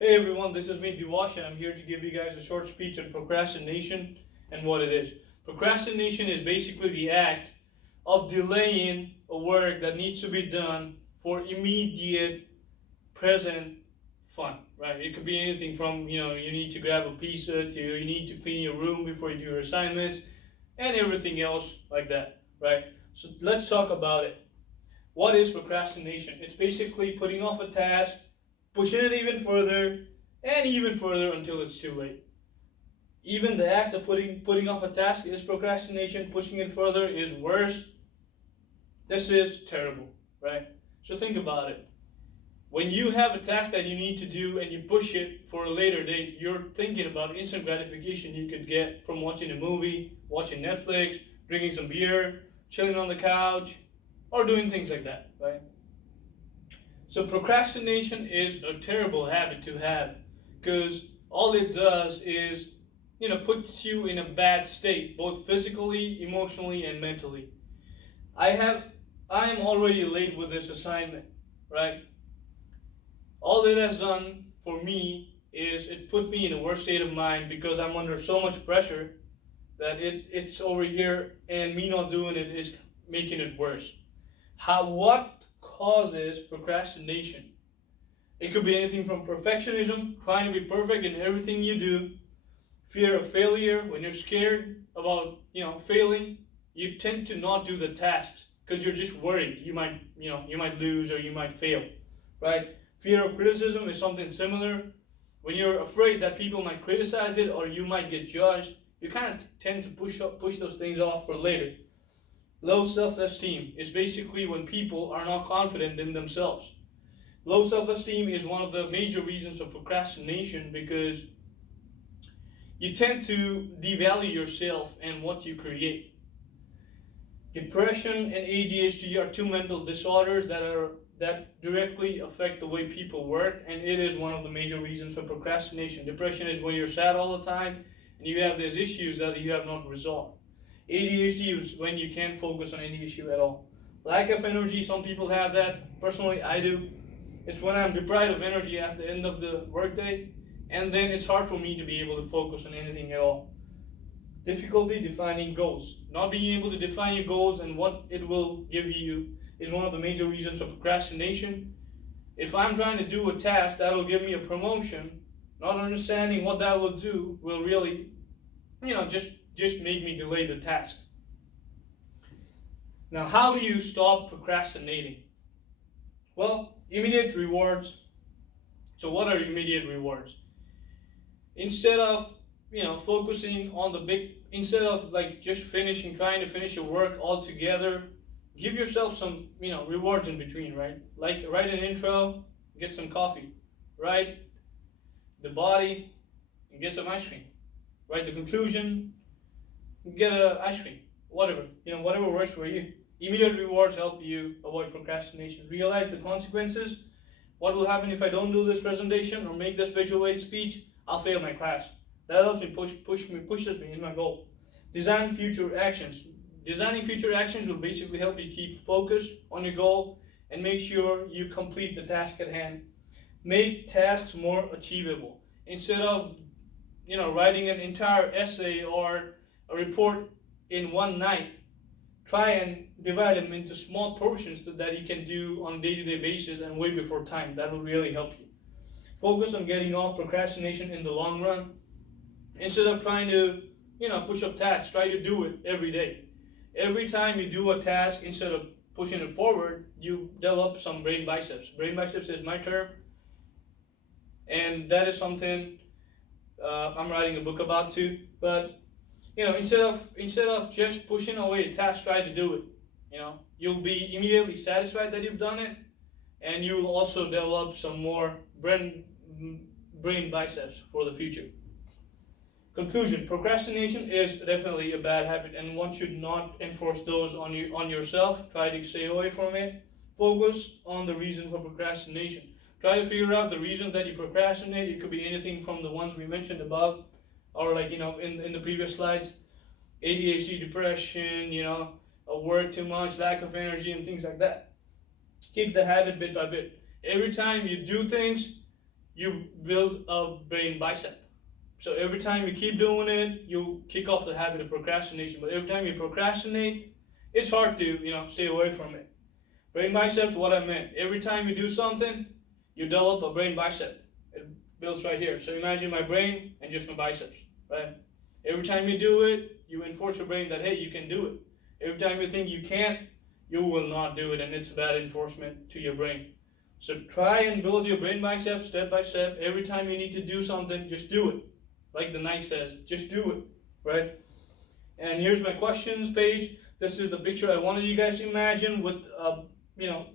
Hey everyone, this is me Divas, and I'm here to give you guys a short speech on procrastination and what it is. Procrastination is basically the act of delaying a work that needs to be done for immediate present fun, right? It could be anything from, you need to grab a pizza to you need to clean your room before you do your assignments and everything else like that, right? So let's talk about it. What is procrastination? It's basically putting off a task, pushing it even further, and even further until it's too late. Even the act of putting off a task is procrastination. Pushing it further is worse. This is terrible, right? So think about it. When you have a task that you need to do and you push it for a later date, you're thinking about instant gratification you could get from watching a movie, watching Netflix, drinking some beer, chilling on the couch, or doing things like that, right? So procrastination is a terrible habit to have because all it does is, puts you in a bad state, both physically, emotionally, and mentally. I have, I am already late with this assignment, right? All it has done for me is it put me in a worse state of mind because I'm under so much pressure that it's over here and me not doing it is making it worse. What causes procrastination? It could be anything from perfectionism, trying to be perfect in everything you do, fear of failure, when you're scared about, failing, you tend to not do the tasks because you're just worried you might lose or you might fail, right? Fear of criticism is something similar. When you're afraid that people might criticize it or you might get judged, you kind of tend to push those things off for later. Low self-esteem is basically when people are not confident in themselves. Low self-esteem is one of the major reasons for procrastination because you tend to devalue yourself and what you create. Depression and ADHD are two mental disorders that directly affect the way people work, and it is one of the major reasons for procrastination. Depression is when you're sad all the time and you have these issues that you have not resolved. ADHD is when you can't focus on any issue at all. Lack of energy, some people have that. Personally, I do. It's when I'm deprived of energy at the end of the workday, and then it's hard for me to be able to focus on anything at all. Difficulty defining goals. Not being able to define your goals and what it will give you is one of the major reasons for procrastination. If I'm trying to do a task that'll give me a promotion, not understanding what that will do will really, just make me delay the task. Now, how do you stop procrastinating? Well, immediate rewards. So, what are immediate rewards? Instead of focusing on the big, instead of like just trying to finish your work altogether, give yourself some rewards in between, right? Like write an intro, get some coffee. Write the body, and get some ice cream. Write the conclusion, get a ice cream. Whatever works for you. Immediate rewards help you avoid procrastination. Realize the consequences. What will happen if I don't do this presentation or make this visual aid speech? I'll fail my class. That helps me pushes me in my goal. Design future actions. Designing future actions will basically help you keep focused on your goal and make sure you complete the task at hand. Make tasks more achievable. Instead of writing an entire essay or a report in one night, try and divide them into small portions that you can do on a day-to-day basis and way before time. That will really help you. Focus on getting off procrastination in the long run. Instead of trying to, push up tasks, try to do it every day. Every time you do a task, instead of pushing it forward, you develop some brain biceps. Brain biceps is my term, and that is something I'm writing a book about too. But instead of just pushing away a task, try to do it. You'll be immediately satisfied that you've done it, and you will also develop some more brain biceps for the future. Conclusion: procrastination is definitely a bad habit, and one should not enforce those on yourself. Try to stay away from it. Focus on the reason for procrastination. Try to figure out the reasons that you procrastinate. It could be anything from the ones we mentioned above, or like in the previous slides, ADHD, depression, work too much, lack of energy, and things like that. Kick the habit bit by bit. Every time you do things, you build a brain bicep. So every time you keep doing it, you kick off the habit of procrastination. But every time you procrastinate, it's hard to stay away from it. Brain biceps, what I meant. Every time you do something, you develop a brain bicep. It builds right here. So imagine my brain and just my biceps, right? Every time you do it, you enforce your brain that, hey, you can do it. Every time you think you can't, you will not do it, and it's bad enforcement to your brain. So try and build your brain biceps step by step. Every time you need to do something, just do it. Like the Nike says, just do it, right? And here's my questions page. This is the picture I wanted you guys to imagine with,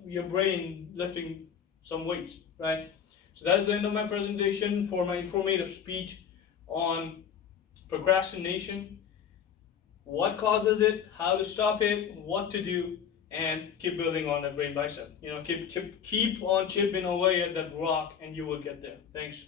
your brain lifting some weights, right? So that's the end of my presentation for my informative speech on procrastination, what causes it, how to stop it, what to do, and keep building on that brain bicep. Keep on chipping away at that rock, and you will get there. Thanks.